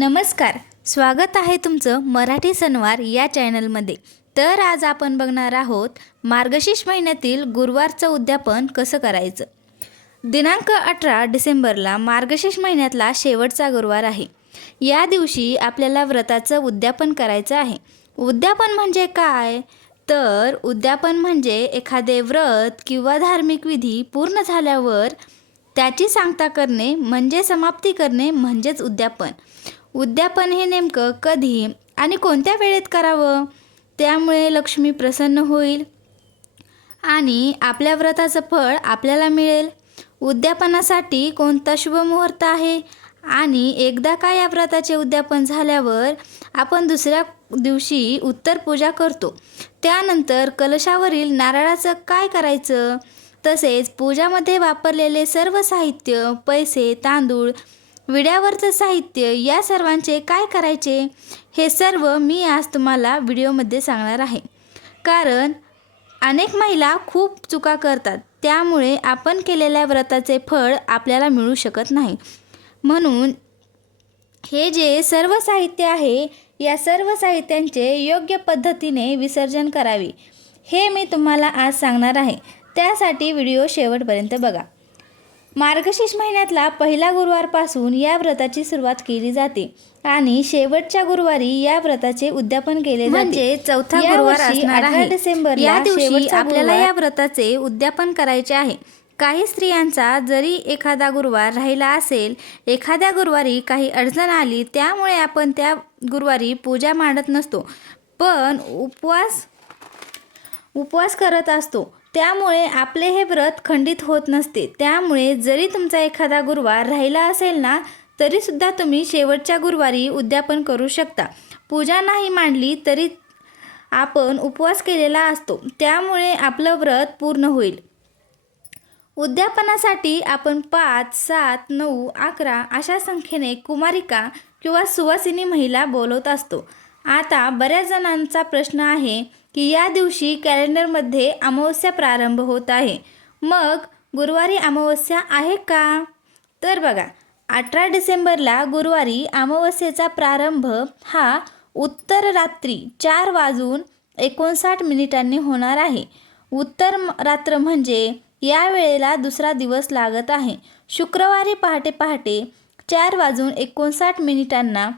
नमस्कार. स्वागत आहे तुमचं मराठी सणवार या चॅनलमध्ये. तर आज आपण बघणार आहोत मार्गशीर्ष महिन्यातील गुरुवारचं उद्यापन कसं करायचं? दिनांक अठरा डिसेंबरला मार्गशीर्ष महिन्यातला शेवटचा गुरुवार आहे. या दिवशी आपल्याला व्रताचं उद्यापन करायचं आहे. उद्यापन म्हणजे काय? तर उद्यापन म्हणजे एखादे व्रत किंवा धार्मिक विधी पूर्ण झाल्यावर त्याची सांगता करणे म्हणजे समाप्ती करणे म्हणजेच उद्यापन. उद्यापन हे नेमकं कधी आणि कोणत्या वेळेत करावं? त्यामुळे लक्ष्मी प्रसन्न होईल. आणि आपल्या व्रताचं फळ आपल्याला मिळेल. उद्यापनासाठी कोणता शुभ मुहूर्त आहे? आणि एकदा का या व्रताचे उद्यापन झाल्यावर आपण दुसऱ्या दिवशी उत्तर पूजा करतो. त्यानंतर कलशावरील नारळाचं काय करायचं? तसेच पूजामध्ये वापरलेले सर्व साहित्य पैसे तांदूळ विड्यावरचं साहित्य या सर्वांचे काय करायचे हे सर्व मी आज तुम्हाला व्हिडिओमध्ये सांगणार आहे. कारण अनेक महिला खूप चुका करतात. त्यामुळे आपण केलेल्या व्रताचे फळ आपल्याला मिळू शकत नाही. म्हणून हे जे सर्व साहित्य आहे या सर्व साहित्यांचे योग्य पद्धतीने विसर्जन करावे. हे मी तुम्हाला आज सांगणार आहे. त्यासाठी व्हिडिओ शेवटपर्यंत बघा. मार्गशीर्ष महिन्यातला पहिला गुरुवारपासून या व्रताची सुरुवात केली जाते आणि शेवटच्या गुरुवारी या व्रताचे उद्यापन केले जाते. म्हणजे चौथा गुरुवार वर्षी असणार 18 आहे. डिसेंबरला या दिवशी आपल्याला या व्रताचे उद्यापन करायचे आहे. काही स्त्रियांचा जरी एखादा गुरुवार राहिला असेल एखाद्या गुरुवारी काही अडचण आली त्यामुळे आपण त्या गुरुवारी पूजा मांडत नसतो. पण उपवास उपवास करत असतो. त्यामुळे आपले हे व्रत खंडित होत नसते. त्यामुळे जरी तुमचा एखादा गुरुवार राहिला असेल ना तरीसुद्धा तुम्ही शेवटच्या गुरुवारी उद्यापन करू शकता. पूजा नाही मांडली तरी आपण उपवास केलेला असतो. त्यामुळे आपलं व्रत पूर्ण होईल. उद्यापनासाठी आपण पाच सात नऊ अकरा अशा संख्येने कुमारिका किंवा सुवासिनी महिला बोलवत असतो. आता बऱ्याच जणांचा प्रश्न आहे की या दिवशी कॅलेंडरमध्ये अमावस्या प्रारंभ होत आहे. मग गुरुवारी अमावस्या आहे का? तर बघा अठरा डिसेंबरला गुरुवारी अमावस्येचा प्रारंभ हा उत्तर रात्री चार वाजून एकोणसाठ मिनिटांनी होणार आहे. उत्तर म- रात्र म्हणजे या वेळेला दुसरा दिवस लागत आहे. शुक्रवारी पहाटे पहाटे चार वाजून एकोणसाठ मिनिटांना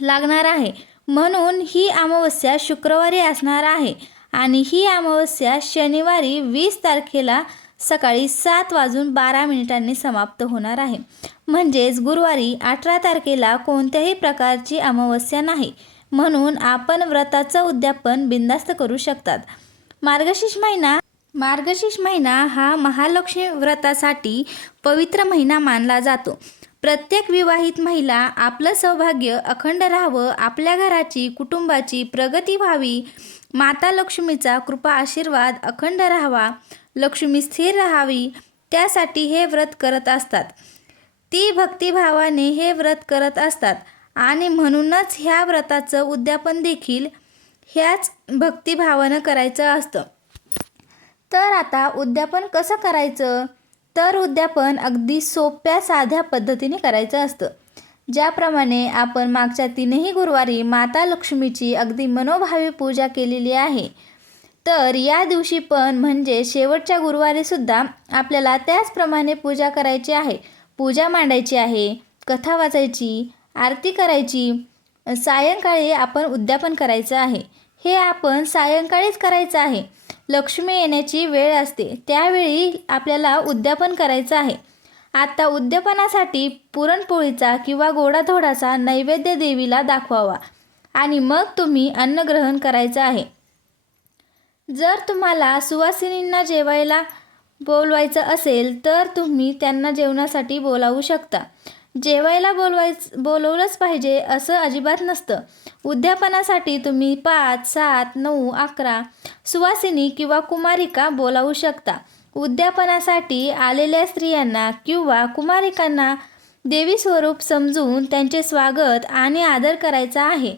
लागणार आहे. म्हणून ही अमावस्या शुक्रवारी असणार आहे आणि ही अमावस्या शनिवारी वीस तारखेला सकाळी सात वाजून बारा मिनिटांनी समाप्त होणार आहे. म्हणजेच गुरुवारी अठरा तारखेला कोणत्याही प्रकारची अमावस्या नाही. म्हणून आपण व्रताचं उद्यापन बिंदास्त करू शकतात. मार्गशीर्ष महिना मार्गशीर्ष महिना हा महालक्ष्मी व्रतासाठी पवित्र महिना मानला जातो. प्रत्येक विवाहित महिला आपलं सौभाग्य अखंड राहावं आपल्या घराची कुटुंबाची प्रगती व्हावी. माता लक्ष्मीचा कृपा आशीर्वाद अखंड राहावा लक्ष्मी स्थिर राहावी त्यासाठी हे व्रत करत असतात. ती भक्तिभावाने हे व्रत करत असतात आणि म्हणूनच ह्या व्रताचं उद्यापन देखील ह्याच भक्तिभावानं करायचं असतं. तर आता उद्यापन कसं करायचं? तर उद्यापन अगदी सोप्या साध्या पद्धतीने करायचं असतं. ज्याप्रमाणे आपण मागच्या तीनही गुरुवारी माता लक्ष्मीची अगदी मनोभावी पूजा केलेली आहे. तर या दिवशी पण म्हणजे शेवटच्या गुरुवारीसुद्धा आपल्याला त्याचप्रमाणे पूजा करायची आहे. पूजा मांडायची आहे कथा वाचायची आरती करायची सायंकाळी आपण उद्यापन करायचं आहे. हे आपण सायंकाळीच करायचं आहे. लक्ष्मी येण्याची वेळ असते. त्यावेळी आपल्याला उद्यापन करायचं आहे. आता उद्यापनासाठी पुरणपोळीचा किंवा गोडाधोडाचा नैवेद्य देवीला दाखवावा आणि मग तुम्ही अन्नग्रहण करायचं आहे. जर तुम्हाला सुवासिनींना जेवायला बोलवायचं असेल तर तुम्ही त्यांना जेवणासाठी बोलावू शकता. जेवायला बोलवाय बोलवलंच पाहिजे असं अजिबात नसतं. उद्यापनासाठी तुम्ही पाच सात नऊ अकरा सुवासिनी किंवा कुमारिका बोलावू शकता. उद्यापनासाठी आलेल्या स्त्रियांना किंवा कुमारिकांना देवी स्वरूप समजून त्यांचे स्वागत आणि आदर करायचा आहे.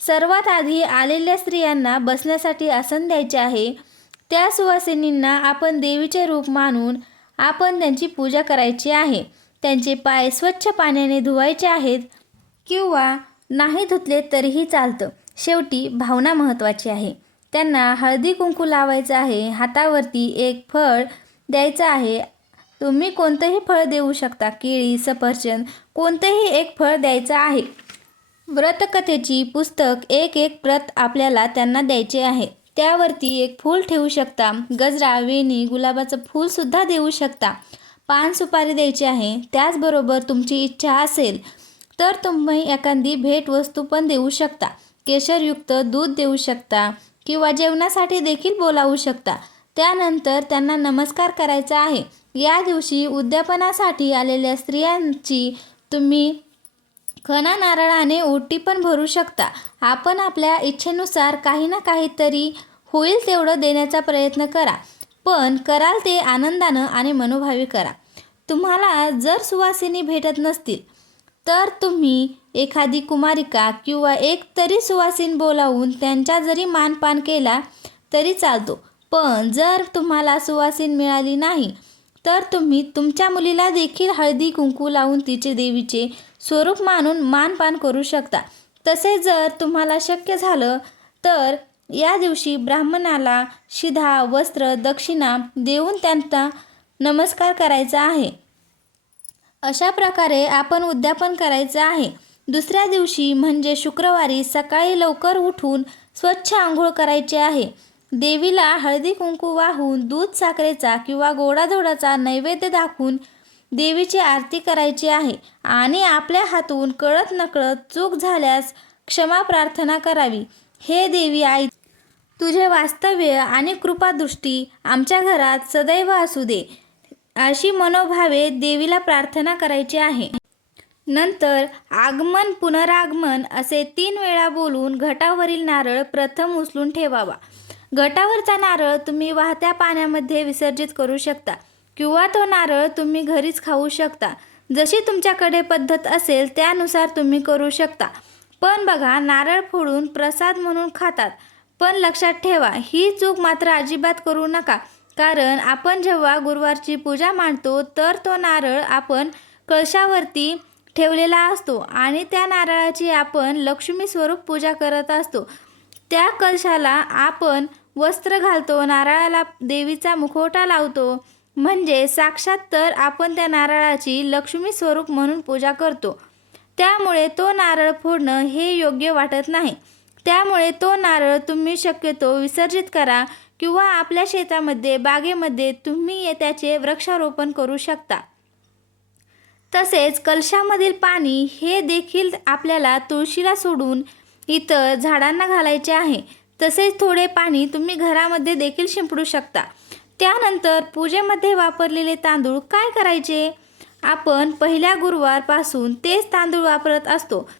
सर्वात आधी आलेल्या स्त्रियांना बसण्यासाठी आसन द्यायचे आहे. त्या सुवासिनींना आपण देवीचे रूप मानून आपण त्यांची पूजा करायची आहे. त्यांचे पाय स्वच्छ पाण्याने धुवायचे आहेत किंवा नाही धुतले तरीही चालतं. शेवटी भावना महत्त्वाची आहे. त्यांना हळदी कुंकू लावायचं आहे. हातावरती एक फळ द्यायचं आहे. तुम्ही कोणतंही फळ देऊ शकता. केळी सफरचंद कोणतंही एक फळ द्यायचं आहे. व्रतकथेची पुस्तक एक एक प्रत आपल्याला त्यांना द्यायचे आहे. त्यावरती एक फूल ठेवू शकता. गजरा वेणी गुलाबाचं फूलसुद्धा देऊ शकता. पान सुपारी द्यायची आहे त्याचबरोबर तुमची इच्छा असेल तर तुम्ही एखादी भेटवस्तू पण देऊ शकता. केशरयुक्त दूध देऊ शकता किंवा जेवणासाठी देखील बोलावू शकता. त्यानंतर त्यांना नमस्कार करायचा आहे. या दिवशी उद्यापनासाठी आलेल्या स्त्रियांची तुम्ही खना नारळाने ओटी पण भरू शकता. आपण आपल्या इच्छेनुसार काही ना काहीतरी होईल तेवढं देण्याचा प्रयत्न करा. पण कराल ते आनंदानं आणि मनोभावी करा. तुम्हाला जर सुवासिनी भेटत नसतील तर तुम्ही एखादी कुमारिका किंवा एक तरी सुवासीन बोलावून त्यांचा जरी मानपान केला तरी चालतो. पण जर तुम्हाला सुवासीन मिळाली नाही तर तुम्ही तुमच्या मुलीला देखील हळदी कुंकू लावून तिचे देवीचे स्वरूप मानून मानपान करू शकता. तसे जर तुम्हाला शक्य झालं तर या दिवशी ब्राह्मणाला शिधा वस्त्र दक्षिणा देऊन त्यांचा नमस्कार करायचा आहे. अशा प्रकारे आपण उद्यापन करायचं आहे. दुसऱ्या दिवशी म्हणजे शुक्रवारी सकाळी लवकर उठून स्वच्छ आंघोळ करायची आहे. देवीला हळदी कुंकू वाहून दूध साखरेचा किंवा गोडाधोडाचा नैवेद्य दाखवून देवीची आरती करायची आहे आणि आपल्या हातून कळत नकळत चूक झाल्यास क्षमा प्रार्थना करावी. हे देवी आई तुझे वास्तव्य आणि कृपादृष्टी आमच्या घरात सदैव असू दे अशी मनोभावे देवीला प्रार्थना करायची आहे. नंतर आगमन पुनरागमन असे तीन वेळा बोलून घटावरील नारळ प्रथम उचलून ठेवावा. घटावरचा नारळ तुम्ही वाहत्या पाण्यामध्ये विसर्जित करू शकता किंवा तो नारळ तुम्ही घरीच खाऊ शकता. जशी तुमच्याकडे पद्धत असेल त्यानुसार तुम्ही करू शकता. पण बघा नारळ फोडून प्रसाद म्हणून खातात. पण लक्षात ठेवा ही चूक मात्र अजिबात करू नका. कारण आपण जेव्हा गुरुवारची पूजा मांडतो तर तो नारळ आपण कळशावरती ठेवलेला असतो आणि त्या नारळाची आपण लक्ष्मी स्वरूप पूजा करत असतो. त्या कलशाला आपण वस्त्र घालतो नारळाला देवीचा मुखवटा लावतो. म्हणजे साक्षात तर आपण त्या नारळाची लक्ष्मी स्वरूप म्हणून पूजा करतो. त्यामुळे तो नारळ फोडणं हे योग्य वाटत नाही. त्यामुळे तो नारळ तुम्ही शक्यतो विसर्जित करा किंवा आपल्या शेतामध्ये बागेमध्ये तुम्ही त्याचे वृक्षारोपण करू शकता. तसेच कलशामधील पाणी हे देखील आपल्याला तुळशीला सोडून इतर झाडांना घालायचे आहे. तसेच थोडे पाणी तुम्ही घरामध्ये देखील शिंपडू शकता. त्यानंतर पूजेमध्ये वापरलेले तांदूळ काय करायचे? आपण पहिल्या गुरुवारपासून तेच तांदूळ वापरत असतो.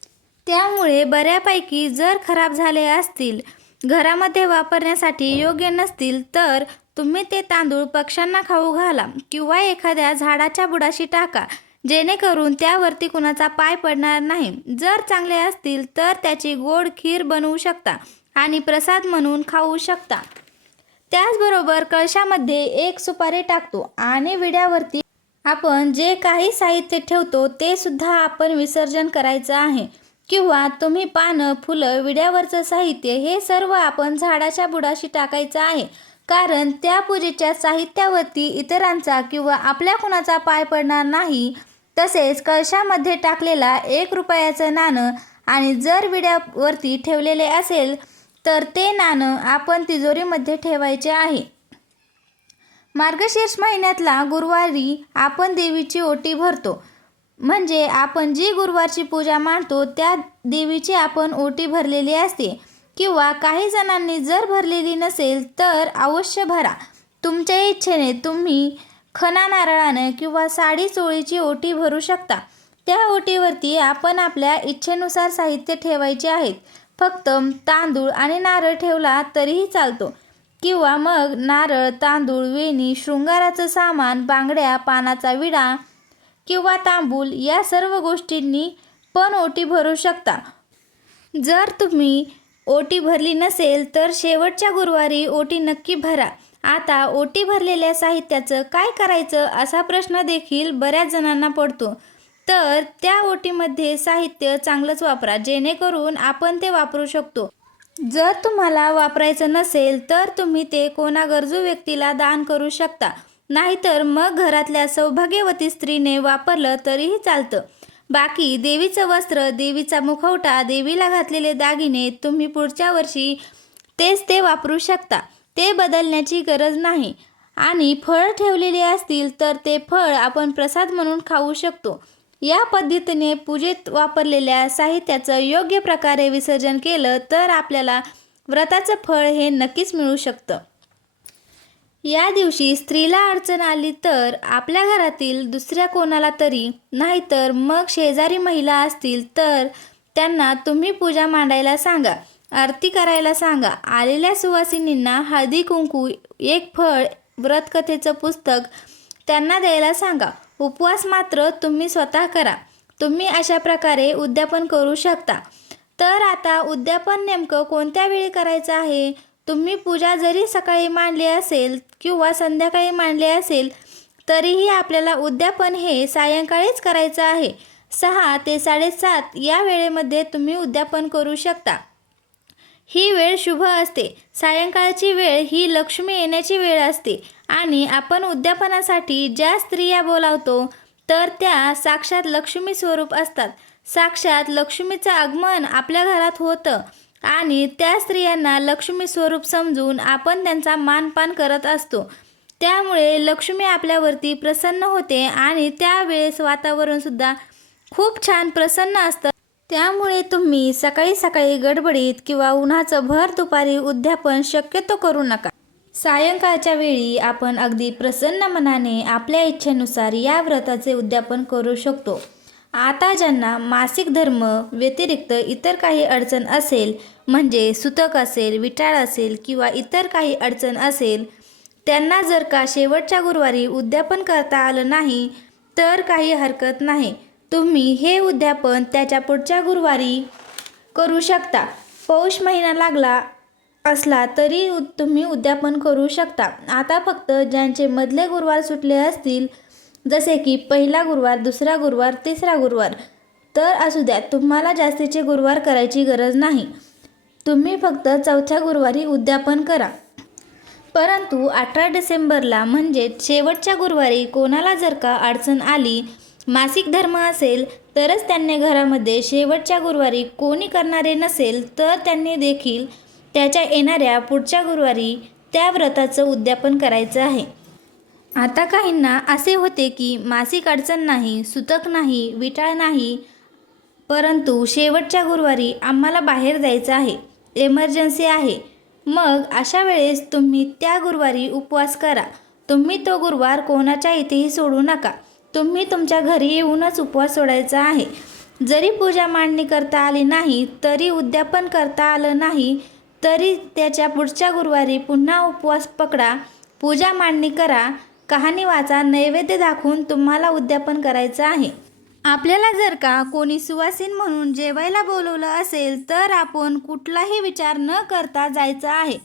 त्यामुळे बऱ्यापैकी जर खराब झाले असतील घरामध्ये वापरण्यासाठी योग्य नसतील तर तुम्ही ते तांदूळ पक्ष्यांना खाऊ घाला किंवा एखाद्या झाडाच्या बुडाशी टाका जेणेकरून त्यावरती कुणाचा पाय पडणार नाही. जर चांगले असतील तर त्याची गोड खीर बनवू शकता आणि प्रसाद म्हणून खाऊ शकता. त्याचबरोबर कळशामध्ये एक सुपारी टाकतो आणि विड्यावरती आपण जे काही साहित्य ठेवतो ते सुद्धा आपण विसर्जन करायचं आहे. किंवा तुम्ही पानं फुलं विड्यावरचं साहित्य हे सर्व आपण झाडाच्या बुडाशी टाकायचं आहे. कारण त्या पूजेच्या साहित्यावरती इतरांचा किंवा आपल्या कुणाचा पाय पडणार नाही. तसेच कळशामध्ये टाकलेला एक रुपयाचं नाणं आणि जर विड्यावरती ठेवलेले असेल तर ते नाणं आपण तिजोरीमध्ये ठेवायचे आहे. मार्गशीर्ष महिन्यातला गुरुवारी आपण देवीची ओटी भरतो. म्हणजे आपण जी गुरुवारची पूजा मांडतो त्या देवीची आपण ओटी भरलेली असते. किंवा काही जणांनी जर भरलेली नसेल तर अवश्य भरा. तुमच्या इच्छेने तुम्ही खना नारळाने किंवा साडी चोळीची ओटी भरू शकता. त्या ओटीवरती आपण आपल्या इच्छेनुसार साहित्य ठेवायचे आहेत. फक्त तांदूळ आणि नारळ ठेवला तरीही चालतो. किंवा मग नारळ तांदूळ वेणी शृंगाराचं सामान बांगड्या पानाचा विडा किंवा तांबूल या सर्व गोष्टींनी पण ओटी भरू शकता. जर तुम्ही ओटी भरली नसेल तर शेवटच्या गुरुवारी ओटी नक्की भरा. आता ओटी भरलेल्या साहित्याचं काय करायचं असा प्रश्न देखील बऱ्याच जणांना पडतो. तर त्या ओटीमध्ये साहित्य चांगलंच वापरा जेणेकरून आपण ते वापरू शकतो. जर तुम्हाला वापरायचं नसेल तर तुम्ही ते कोणा गरजू व्यक्तीला दान करू शकता. नाहीतर मग घरातल्या सौभाग्यवती स्त्रीने वापरलं तरीही चालतं. बाकी देवीचं वस्त्र देवीचा मुखवटा देवीला घातलेले दागिने तुम्ही पुढच्या वर्षी तेच ते वापरू शकता. ते बदलण्याची गरज नाही. आणि फळ ठेवलेले असतील तर ते फळ आपण प्रसाद म्हणून खाऊ शकतो. या पद्धतीने पूजेत वापरलेल्या साहित्याचं योग्य प्रकारे विसर्जन केलं तर आपल्याला व्रताचं फळ हे नक्कीच मिळू शकतं. या दिवशी स्त्रीला अडचण आली तर आपल्या घरातील दुसऱ्या कोणाला तरी नाहीतर मग शेजारी महिला असतील तर त्यांना तुम्ही पूजा मांडायला सांगा आरती करायला सांगा. आलेल्या सुवासिनींना हळदी कुंकू एक फळ व्रतकथेचं पुस्तक त्यांना द्यायला सांगा. उपवास मात्र तुम्ही स्वतः करा. तुम्ही अशा प्रकारे उद्यापन करू शकता. तर आता उद्यापन नेमकं कोणत्या वेळी करायचं आहे? तुम्ही पूजा जरी सकाळी मांडली असेल किंवा संध्याकाळी मांडली असेल तरीही आपल्याला उद्यापन हे सायंकाळीच करायचं आहे. सहा ते साडेसात या वेळेमध्ये तुम्ही उद्यापन करू शकता. ही वेळ शुभ असते. सायंकाळची वेळ ही लक्ष्मी येण्याची वेळ असते आणि आपण उद्यापनासाठी ज्या स्त्रिया बोलावतो तर त्या साक्षात लक्ष्मी स्वरूप असतात. साक्षात लक्ष्मीचं आगमन आपल्या घरात होतं. आणि त्या स्त्रियांना लक्ष्मी स्वरूप समजून आपण त्यांचा मानपान करत असतो. त्यामुळे लक्ष्मी आपल्यावरती प्रसन्न होते आणि त्यावेळेस वातावरणसुद्धा खूप छान प्रसन्न असतं. त्यामुळे तुम्ही सकाळी सकाळी गडबडीत किंवा उन्हाचं भर दुपारी उद्यापन शक्यतो करू नका. सायंकाळच्या वेळी आपण अगदी प्रसन्न मनाने आपल्या इच्छेनुसार या व्रताचे उद्यापन करू शकतो. आता ज्यांना मासिक धर्म व्यतिरिक्त इतर काही अडचण असेल म्हणजे सुतक असेल विटाळ असेल किंवा इतर काही अडचण असेल त्यांना जर का शेवटच्या गुरुवारी उद्यापन करता आलं नाही तर काही हरकत नाही. तुम्ही हे उद्यापन त्याच्या पुढच्या गुरुवारी करू शकता. पौष महिना लागला असला तरी तुम्ही उद्यापन करू शकता. आता फक्त ज्यांचे मधले गुरुवार सुटले असतील जसे की पहिला गुरुवार दुसरा गुरुवार तिसरा गुरुवार. तर असू द्या तुम्हाला जास्तीचे गुरुवार करायची गरज नाही. तुम्ही फक्त चौथ्या गुरुवारी उद्यापन करा. परंतु अठरा डिसेंबरला म्हणजे शेवटच्या गुरुवारी कोणाला जर का अडचण आली मासिक धर्म असेल तरच त्यांनी घरामध्ये शेवटच्या गुरुवारी कोणी करणारे नसेल तर त्यांनी देखील त्याच्या येणाऱ्या पुढच्या गुरुवारी त्या व्रताचं उद्यापन करायचं आहे. आता काहींना असे होते की मासिक अडचण नाही सुतक नाही विटाळ नाही परंतु शेवटच्या गुरुवारी आम्हाला बाहेर जायचं आहे एमर्जन्सी आहे. मग अशा वेळेस तुम्ही त्या गुरुवारी उपवास करा. तुम्ही तो गुरुवार कोणाच्या इथेही सोडू नका. तुम्ही तुमच्या घरी येऊनच उपवास सोडायचा आहे. जरी पूजा मांडणी करता आली नाही तरी उद्यापन करता आलं नाही तरी त्याच्या पुढच्या गुरुवारी पुन्हा उपवास पकडा पूजा मांडणी करा कहाणी वाचा नैवेद्य दाखवून तुम्हाला उद्यापन करायचं आहे. आपल्याला जर का कोणी सुवासीन म्हणून जेवायला बोलवलं असेल तर आपण कुठलाही विचार न करता जायचं आहे.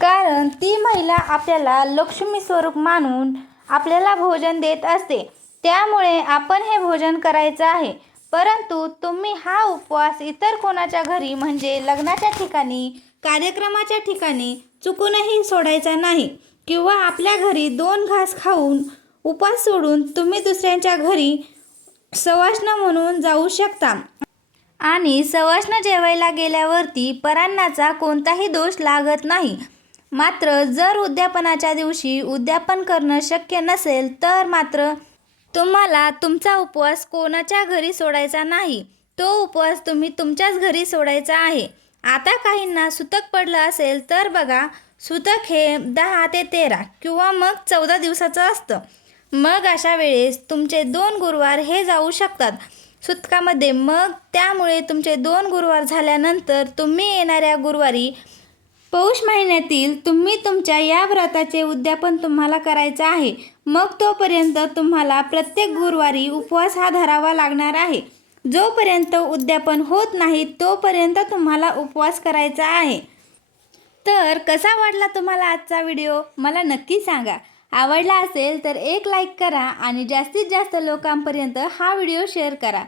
कारण ती महिला आपल्याला लक्ष्मी स्वरूप मानून आपल्याला भोजन देत असते. त्यामुळे आपण हे भोजन करायचं आहे. परंतु तुम्ही हा उपवास इतर कोणाच्या घरी म्हणजे लग्नाच्या ठिकाणी कार्यक्रमाच्या ठिकाणी चुकूनही सोडायचा नाही. किंवा आपल्या घरी दोन घास खाऊन उपवास सोडून तुम्ही दुसऱ्यांच्या घरी सवाष्ण म्हणून जाऊ शकता. आणि सवाष्ण जेवायला गेल्यावरती परान्नाचा कोणताही दोष लागत नाही. मात्र जर उद्यापनाच्या दिवशी उद्यापन करणं शक्य नसेल तर मात्र तुम्हाला तुमचा उपवास कोणाच्या घरी सोडायचा नाही. तो उपवास तुम्ही तुमच्याच घरी सोडायचा आहे. आता काहींना सुतक पडलं असेल तर बघा सुतक हे दहा ते तेरा किंवा मग चौदा दिवसाचं असतं. मग अशा वेळेस तुमचे दोन गुरुवार हे जाऊ शकतात. सुतकामध्ये मग त्यामुळे तुमचे दोन गुरुवार झाल्यानंतर तुम्ही येणाऱ्या गुरुवारी पौष महिन्यातील तुम्ही तुमच्या या व्रताचे उद्यापन तुम्हाला करायचं आहे. मग तोपर्यंत तुम्हाला प्रत्येक गुरुवारी उपवास हा धरावा लागणार आहे. जोपर्यंत उद्यापन होत नाही तोपर्यंत तुम्हाला उपवास करायचा आहे. तर कसा वाटला तुम्हाला आजचा व्हिडिओ? मला नक्की सांगा. आवडला असेल तर एक लाईक करा आणि जास्तीत जास्त लोकांपर्यंत हा व्हिडिओ शेअर करा.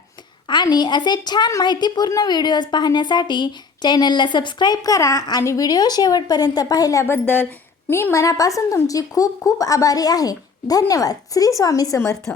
आणि असे छान माहितीपूर्ण व्हिडिओज पाहण्यासाठी चॅनलला सबस्क्राईब करा आणि व्हिडिओ शेवटपर्यंत पाहिल्याबद्दल मी मनापासून तुमची खूप खूप आभारी आहे. धन्यवाद. श्री स्वामी समर्थ.